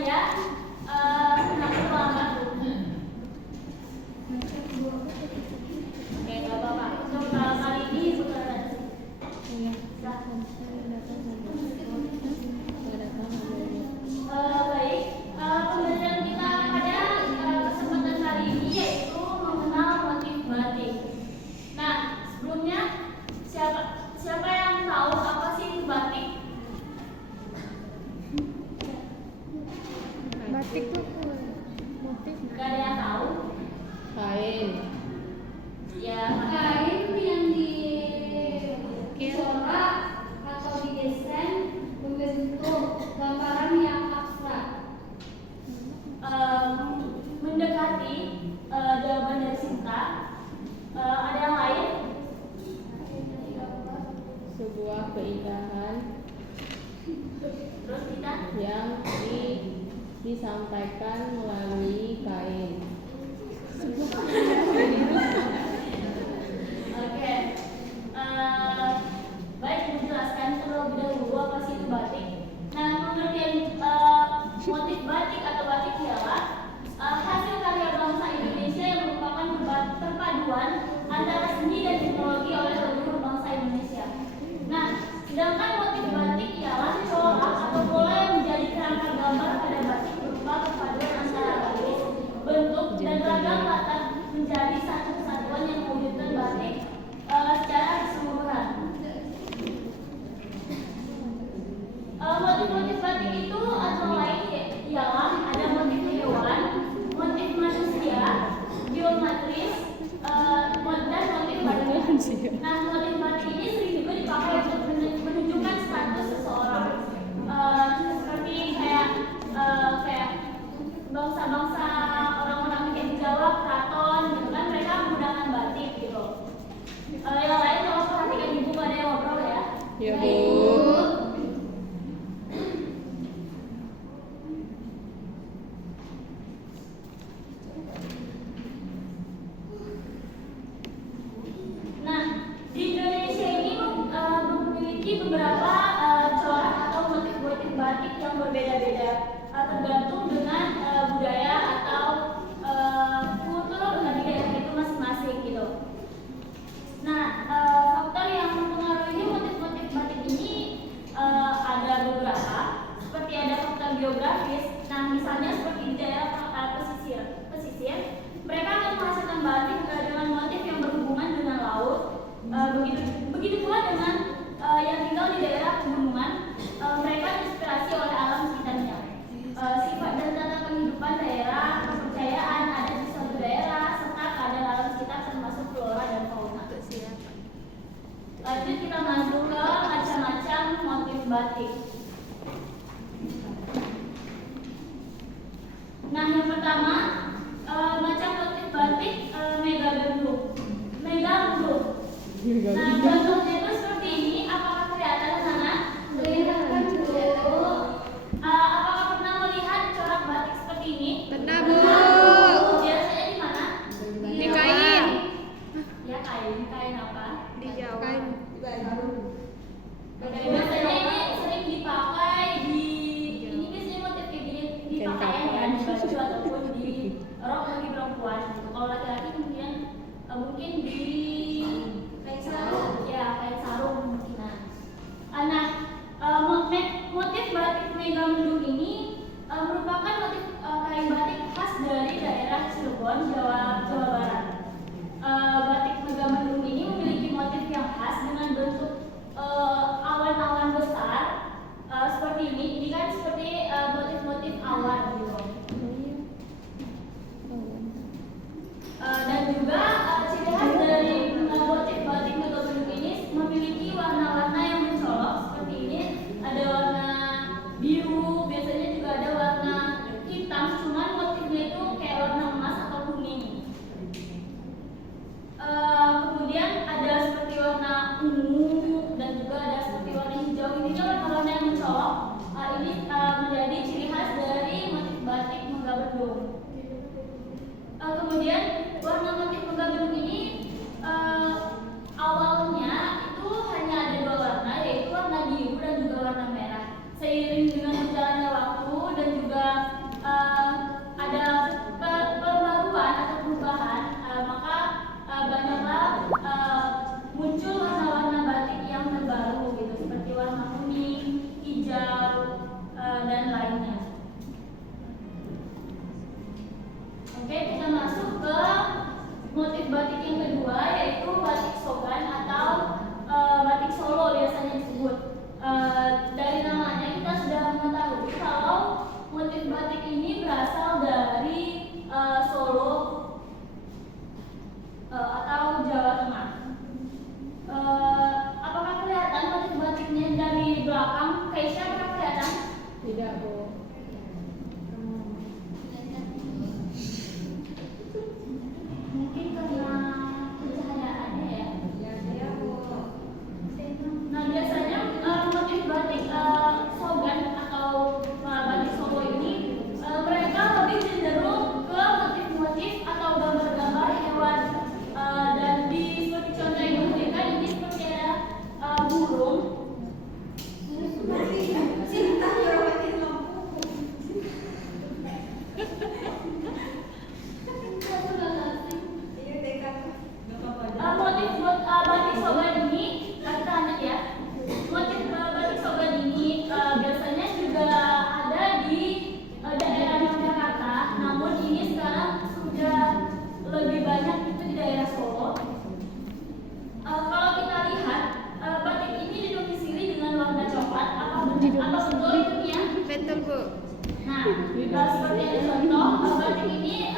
dia kenapa terlambat tuh? Oke, nggak apa-apa. Untuk kali ini putaran. Baik, pembelajaran kita pada kesempatan kali ini yaitu mengenal motif batik. Nah, sebelumnya siapa yang tahu apa sih itu batik? Batik tuh motif. Gak ada yang tahu? Kain. Ya, kain yang dicorak atau didesain membentuk gambaran yang abstrak. Mendekati jawaban dari Sinta. Ada yang lain? Sebuah keindahan Terus kita? yang disampaikan melalui kain. Oke. Baik, menjelaskan terlebih dahulu apa sih itu batik. Nah, pengertian motif batik atau batik ialah hasil karya bangsa Indonesia yang merupakan perpaduan antara seni dan teknologi oleh seluruh bangsa Indonesia. Nah, sedangkan motif batik ialah corak atau pola yang menjadi kerangka gambar pada batik berupa perpaduan antara garis, bentuk, dan ragam latar menjadi satu kesatuan yang mewujudkan batik secara keseluruhan. Motif-motif batik itu antara lain ialah ada motif hewan, motif manusia, geometris, dan motif batik. Nah, motif batik ini sering juga dipakai untuk menunjukkan status seseorang. Seperti kayak bangsa-bangsa orang-orang di Jawa, keraton, gitu kan, mereka menggunakan batik gitu. Yang lain kalau perhatikan ibu pada yang ngobrol ya. Ya, Baik. Bu. Nah, di Indonesia ini memiliki beberapa corak atau motif-motif batik yang berbeda-beda, tergantung dengan budaya atau kultur dari daerah itu masing-masing gitu. Nah, faktor yang mempengaruhi motif-motif batik ini ada beberapa, seperti ada faktor geografis. Nah, misalnya seperti di daerah pesisir, mereka akan menghasilkan batik dengan motif yang berhubungan dengan laut. Begitu pula dengan yang tinggal di daerah pegunungan, mereka terinspirasi oleh alam sekitarnya. Sifat dan tata kehidupan daerah, kepercayaan adat di suatu daerah, serta keadaan alam sekitar termasuk flora dan fauna. Lanjut kita masuk ke macam-macam motif batik. Nah, yang pertama macam motif batik megabentuk. Nah, contohnya itu seperti ini. Apakah kelihatan di sana? Kelihatan dulu. Apakah pernah melihat corak batik seperti ini? Pernah, Bu. Biasanya di mana? Di kain. Ya, kain apa? Di Jawa. Biasanya ini sering dipakai ini biasanya motif kayak gini di pakaian ya, di baju ataupun di rok bagi perempuan. Kalau laki-laki mungkin di kain sarung, ya kain sarung mungkinan. Nah, motif batik megamendung ini merupakan motif kain batik khas dari daerah Cirebon, Jawa Barat. Batik megamendung ini memiliki motif yang khas dengan bentuk awan-awan besar seperti ini. Ini kan seperti motif-motif awan gitu. Dan juga ciri khas dari ini berasal dari Solo atau Jawa Tengah. Apakah kelihatan motif batiknya dari belakang? Keisha, apakah kelihatan? Tidak, Bu. Mungkin karena pencahayaannya ya. Nah, biasanya motif batik Sogan atau batik Solo ini mereka lebih cenderung ke motif-motif atau gambar-gambar hewan, dan di seperti contoh yang diberikan ini seperti ada burung. Motif batik Sogan ini kita lanjut ya. Motif batik Sogan ini biasanya juga ada di daerah Yogyakarta, namun ini sekarang sudah lebih banyak itu di daerah Solo. Kalau kita lihat batik ini didomisili dengan warna coklat. Apa betul itu ya? Betul, Bu. Nah, seperti ada contoh, batik ini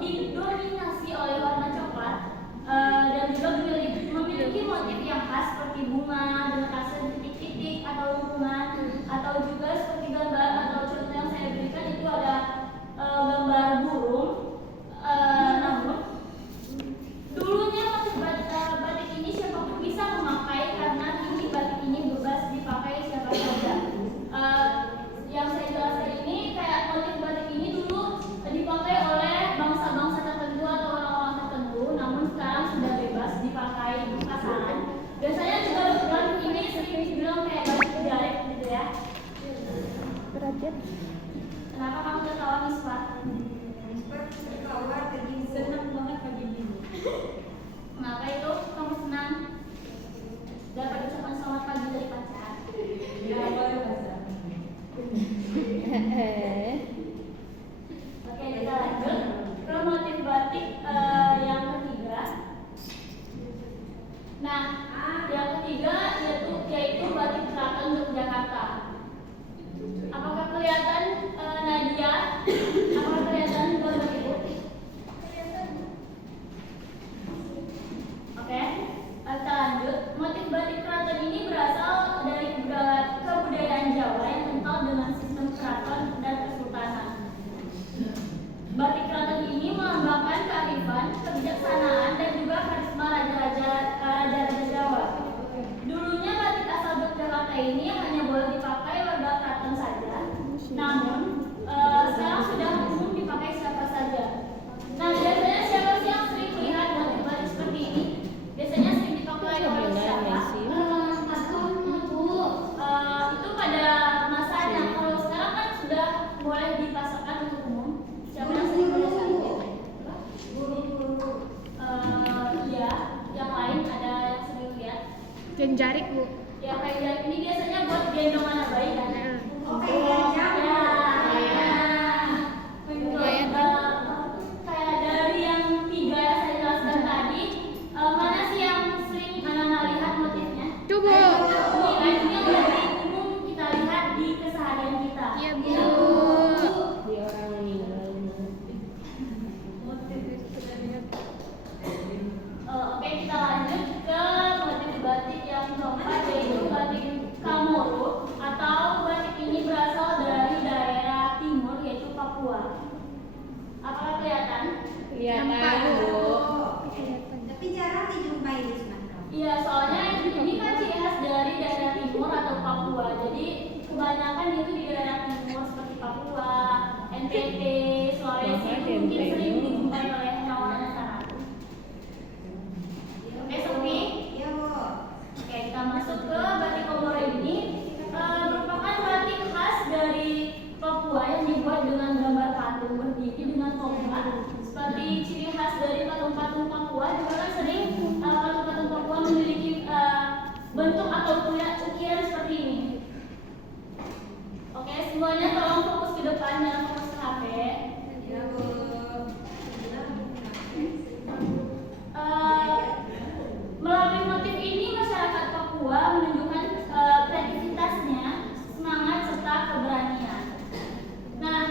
didominasi oleh warna coklat, dan juga memiliki motif yang khas seperti bunga dengan rasa titik-titik atau lengkungan, atau juga seperti gambar atau contoh yang saya berikan itu ada gambar burung. Namun dulunya motif batik ini siapapun bisa memakai karena kini batik ini bebas dipakai siapa saja. Yang saya jelaskan ini kayak motif batik ini dulu dipakai oleh bangsa-bangsa tertentu atau orang-orang tertentu, namun sekarang sudah bebas dipakai di pasaran. Biasanya juga batik ini sering dibilang kayak batik jarik gitu ya. Kenapa kamu tertawa, Mispa? Senang banget pagi ini. Kenapa itu kamu senang? Dapat ucapan selamat pagi dari pacar. Ya, boleh pacar. Oke, kita lanjut ke motif batik yang ketiga. Nah, yang ketiga yaitu batik Keraton Yogyakarta. Apakah kelihatan Nadia? Apakah kelihatan gambar itu? Oke, kita lanjut. Motif batik keraton ini berasal dari kebudayaan Jawa yang kental dengan sistem keraton dan kesultanan. Batik keraton ini melambangkan kearifan, kebijaksanaan, dan juga karisma raja-raja Jawa. Dulunya batik asal Yogyakarta ini hanya boleh dipakai warga keraton saja, namun sekarang sudah umum dipakai siapa saja. Nah, biasanya siapa sih yang sering melihat motif batik seperti ini? Biasanya sering dipakai oleh siapa? Itu pada masanya. Kalau sekarang kan sudah boleh dipasarkan untuk umum. Siapa yang sering melihat itu? Iya, yang lain ada yang sering lihat. Dan jarik, Bu. Ya, kayak jarik ini biasanya buat gendong anak bayi kan? Oke, Kayak dari yang tiga yang saya jelaskan tadi, mana sih yang sering anak-anak lihat motifnya? Tuh, Bu. Ini yang lebih umum kita lihat di keseharian kita. Iya, Bu. Di orang meninggal. Oke, kita lanjut ke motif batik yang keempat, yaitu batik Kamoro, atau batik ini berasal dari daerah timur yaitu Papua. Apakah kelihatan? Kelihatan, Bu. Tapi jarang dijumpai di Sumatera. Iya, soalnya ini kan ciri khas dari daerah timur atau Papua. Jadi kebanyakan itu di daerah timur seperti Papua, NTT, Sulawesi itu mungkin sering dijumpai oleh orang-orang sana. Oke, Sofi. Iya, Bu. Oke, kita masuk ke batik Komoro ini. Merupakan batik khas dari Papua yang dibuat dengan gambar patung berdiri dengan tongkat. Seperti ciri khas dari patung-patung Papua, juga kan sering patung-patung Papua memiliki bentuk atau ukiran seperti ini. Oke, semuanya tolong fokus ke depan, jangan fokus ke HP. Iya, Bu. Melalui motif ini masyarakat Papua menunjukkan kreativitasnya, semangat serta keberanian. Nah,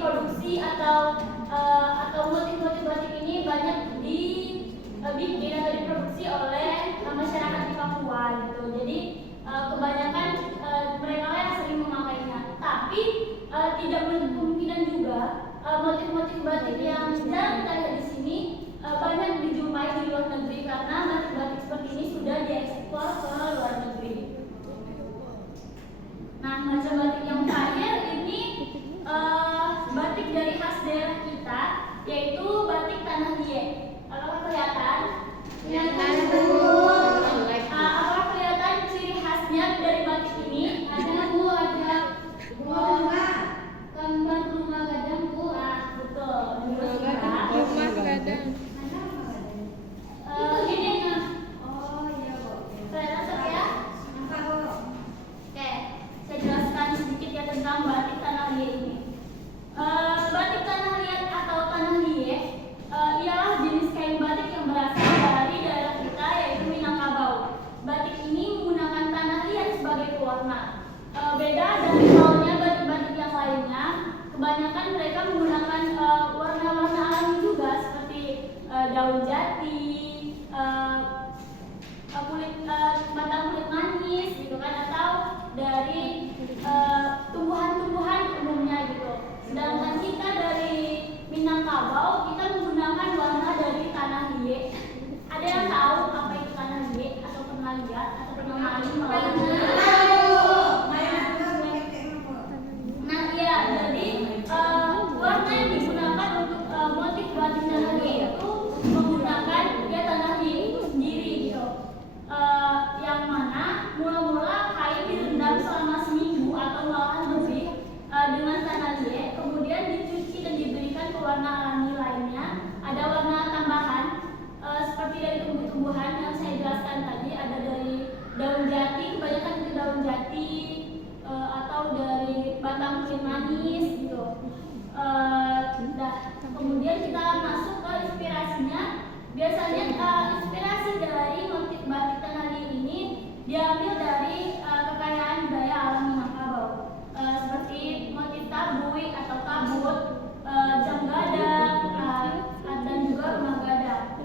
produksi atau motif-motif batik ini banyak dibikin atau diproduksi oleh masyarakat di Papua gitu. Jadi kebanyakan mereka yang sering memakainya. Tapi tidak menutup kemungkinan juga motif-motif batik yang jarang kita lihat di sini banyak dijumpai di luar negeri karena batik-batik seperti ini sudah diekspor ke luar negeri. Nah, macam batik yang terakhir ini batik dari khas daerah kita, yaitu batik tanah liat. Apakah kelihatan? Kelihatan. Apakah kelihatan ciri khasnya dari batik ini? Ada Bu, ada gambar rumah gadang Bu. Betul. Rumah gadang. Ini Oh iya Bu. kelihatan Sob ya? Nampak Bu. Oke, saya jelaskan sedikit ya tentang batik tanah liat ini. Batik tanah liat atau tanah liat ialah jenis kain batik yang berasal dari daerah kita yaitu Minangkabau. Batik ini menggunakan tanah liat sebagai pewarna. Beda dari halnya batik-batik yang lainnya, kebanyakan mereka menggunakan warna-warna alami juga seperti daun jati, batang kulit manis gitu kan, atau dari tumbuhan-tumbuhan umumnya gitu. Sedangkan kita dari Minangkabau kita menggunakan warna dari tanah liat. Ada yang tahu apa itu tanah liat atau pernah lihat atau pernah main Nah ya, jadi warna yang digunakan untuk motif batik tanah liat itu menggunakan ya tanah liat itu sendiri gitu. Yang mana mula-mula kain direndam selama seminggu atau malahan lebih dengan tanah liat, kemudian dicuci dan diberikan pewarna alami lainnya. Ada warna tambahan seperti dari tumbuh-tumbuhan yang saya jelaskan tadi, ada dari daun jati, kebanyakan itu daun jati atau dari batang kulit manis gitu. Kemudian kita masuk ke inspirasinya. Biasanya inspirasi dari motif batik tanah liat ini diambil dari kekayaan budaya alam Minangkabau, seperti motif tabui atau kabut, jam gadang, dan juga rumah gadang.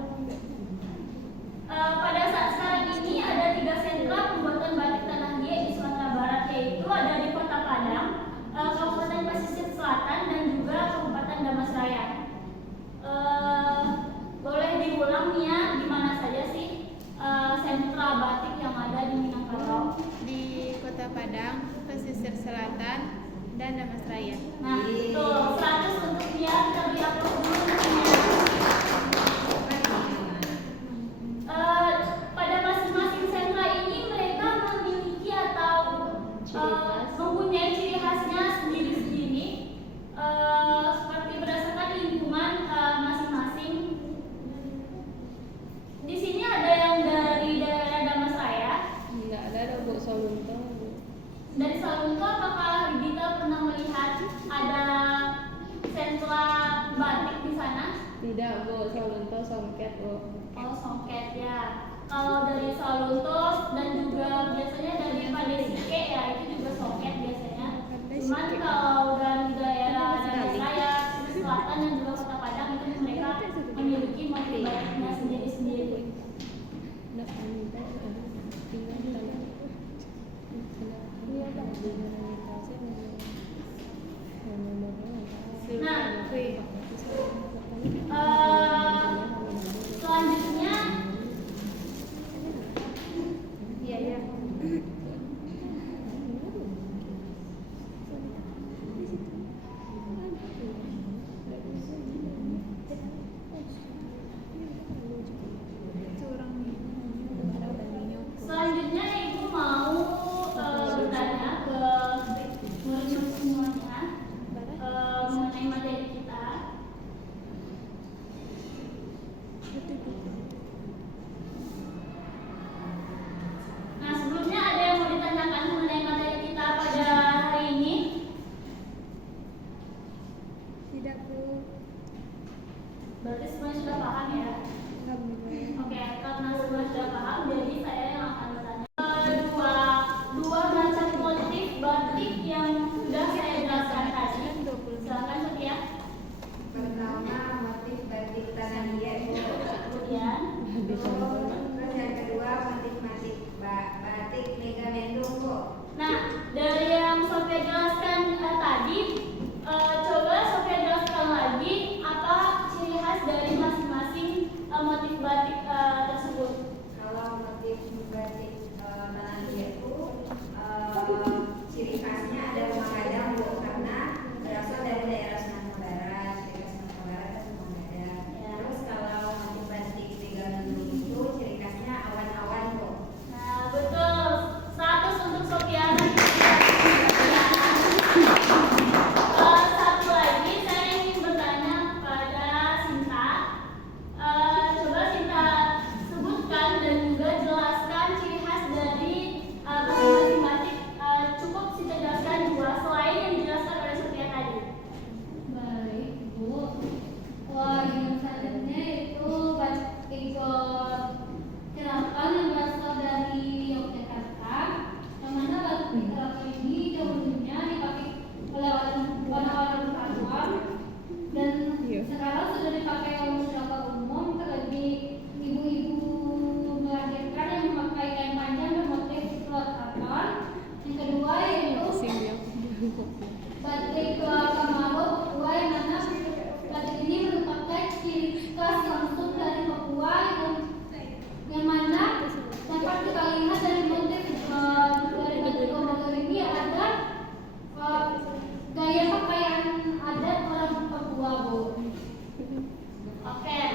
Pada saat sekarang ini ada 3 sentra pembuatan batik tanah liat di Sumatera Barat, yaitu ada di Kota Padang, Kabupaten Pesisir Selatan, dan juga Kabupaten Damasraya. Boleh diulang nih ya, di mana saja sih sentra batik yang ada di Minangkabau? Di Kota Padang, Pesisir Selatan, dan Damasraya. Nah, betul. 100 untuk dia, kita beri aplaus dulu. Pada masing-masing sentra ini mereka memiliki atau mempunyai ciri khasnya sendiri-sendiri, seperti berdasarkan lingkungan masing-masing. Di sini ada yang dari daerah Damasraya. Enggak ada Bu Solunto. Dari Salunto, apakah Dita pernah melihat ada sentra batik di sana? Tidak Bu, Solunto songket Bu. Oh, songket ya. Kalau dari Salunto dan juga biasanya dari Padesike ya, itu juga songket biasanya. Cuman kalau dari daerah Damasraya, Selatan dan juga Kota Padang itu mereka memiliki motif batiknya sendiri-sendiri. Nah, selanjutnya Iya, iya. selanjutnya ibu mau bertanya ke murid-murid semuanya mengenai materi kita. Nah, sebelumnya ada yang mau ditanyakan mengenai materi kita pada hari ini? Tidak Bu. Berarti semuanya sudah paham ya? Alhamdulillah. Oke, karena semua sudah paham, jadi saya yang akan bertanya. Dua macam motif batik yang sudah saya jelaskan tadi. Silakan Sophia. Oke,